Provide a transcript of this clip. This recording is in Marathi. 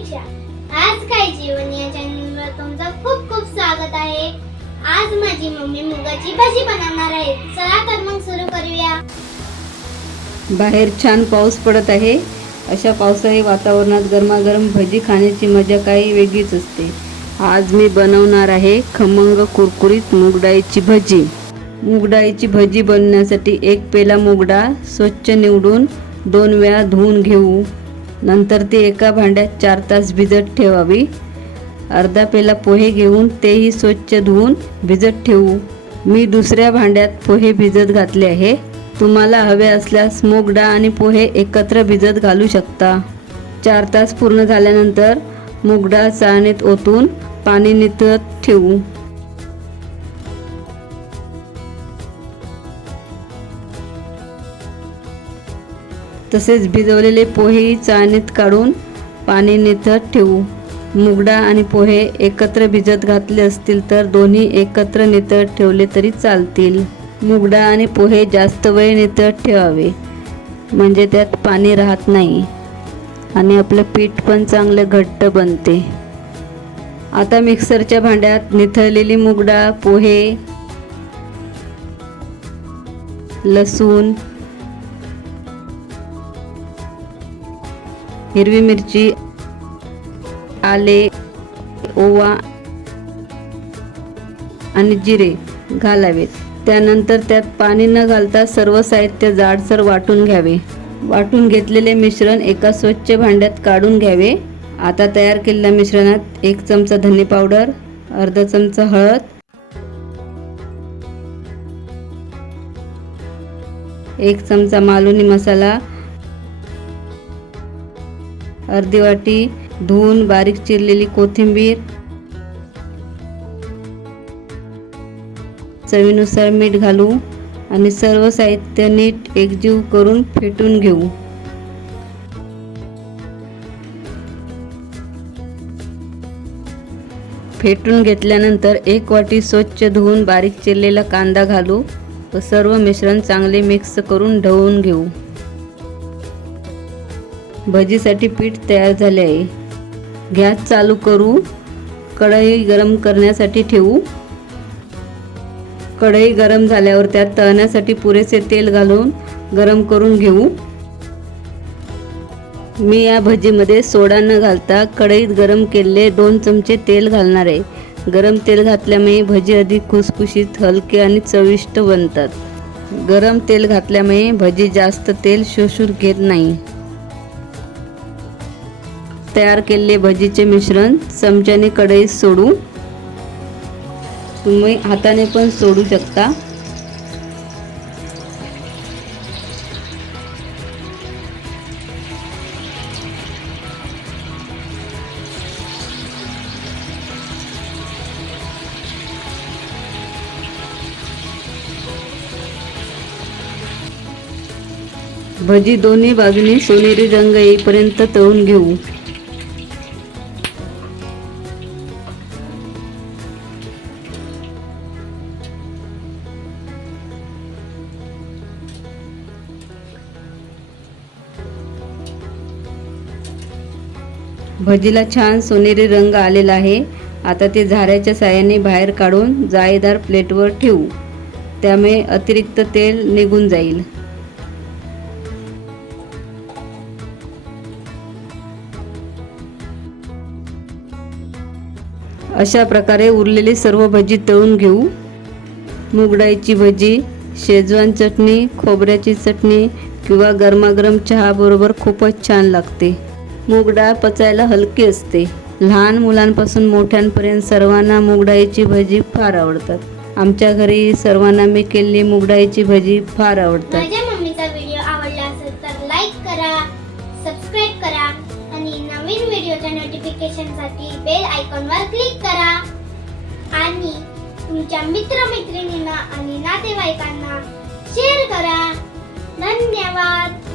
समीक्षा. आज काय जेवण या चॅनलवर तुमचं खूप खूप स्वागत आहे. आज माझी मम्मी मुगाची भाजी बनवणार आहे. चला तर मग सुरू करूया. बाहेर छान पाऊस पडत आहे. अशा पावसाळी वातावरणात गरमागरम भजी खाण्याची मजा काही वेगळीच असते. आज मी बनवणार आहे खमंग कुरकुरीत मूगडाळीची भजी. मूगडाळीची भजी बनवण्यासाठी एक पेला मूग डाळ स्वच्छ निवडून 2 वेळा धुवून घेऊ. नंतर ती एका भांड्यात 4 तास भिजत ठेवावी. अर्धा पेला पोहे घेऊन तेही स्वच्छ धुवून भिजत ठेवू. मी दुसऱ्या भांड्यात पोहे भिजत घातले आहे. तुम्हाला हवे असल्यास मूग डाळ आणि पोहे एकत्र भिजत घालू शकता. 4 तास पूर्ण झाल्यानंतर मूग डाळ चाळणीत ओतून पाणी निथळत ठेवू. तसेच भिजवलेले पोहेही चाळणीत काढून पाणी निथळत ठेवू. मूग डाळ आणि पोहे एकत्र भिजत घातले असतील तर दोन्ही एकत्र निथळत ठेवले तरी चालतील. मूग डाळ आणि पोहे जास्त वेळ निथळत ठेवावे, म्हणजे त्यात पाणी राहत नाही आणि आपलं पीठ पण चांगलं घट्ट बनते. आता मिक्सरच्या भांड्यात निथळलेली मूग डाळ, पोहे, लसूण, हिरवी मिरची, आले, ओवा आणि जिरे घालावेत. त्यानंतर त्यात पाणी न घालता सर्व साहित्य जाडसर वाटून घ्यावे. वाटून घेतलेले मिश्रण एका स्वच्छ भांड्यात काढून घ्यावे. आता तयार केलेल्या मिश्रणात 1 चमचा धने पावडर, अर्धा चमचा हळद, 1 चमचा मालवणी मसाला, अर्धी वाटी धुवून बारीक चिरलेली कोथिंबीर, चवीनुसार मीठ घालू आणि सर्व साहित्य नीट एकजीव करून फेटून घेऊ. फेटून घेतल्यानंतर 1 वाटी स्वच्छ धुवून बारीक चिरलेला कांदा घालू व सर्व मिश्रण चांगले मिक्स करून ढवळून घेऊ. भजीसाठी पीठ तयार झाले आहे. गॅस चालू करू. कढई गरम करण्यासाठी ठेवू. कढई गरम झाल्यावर त्यात तळण्यासाठी पुरेसे तेल घालून गरम करून घेऊ. मी या भजीमध्ये सोडा न घालता कढईत गरम केलेले 2 चमचे तेल घालणार आहे. गरम तेल घातल्यामुळे भजी अधिक खुसखुशीत, हलके आणि चविष्ट बनतात. गरम तेल घातल्यामुळे भजी जास्त तेल शोषून घेत नाही. तयार केलेले भजीचे मिश्रण चमच्याने कढईत सोडू. तुम्ही हाताने पण सोडू शकता. भजी दोन्ही बाजूनी सोनेरी रंग येईपर्यंत तळून घेऊ. भजीला छान सोनेरी रंग आलेला आहे. आता ते झाऱ्याच्या साहाय्याने बाहेर काढून जाळीदार प्लेटवर ठेवू. त्यामुळे अतिरिक्त तेल निघून जाईल. अशा प्रकारे उरलेली सर्व भजी तळून घेऊ. मूगडाळीची भजी शेजवान चटणी, खोबऱ्याची चटणी किंवा गरमागरम चहा बरोबर खूपच छान लागते. मूग डाळ पचायला हलकी असते. लहान मुलांपासून मोठ्यांपर्यंत सर्वांना मूगडाळीची भजी फार आवडतात. आमच्या घरी सर्वांना मी केलेली मूगडाळीची भजी फार आवडतात. माझ्या मम्मीचा व्हिडिओ आवडला असेल तर लाईक करा, सबस्क्राईब करा आणि नवीन व्हिडिओच्या नोटिफिकेशनसाठी बेल आयकॉनवर क्लिक करा. आणि तुमच्या मित्रमैत्रिणींना आणि नातेवाईकांना शेअर करा. धन्यवाद.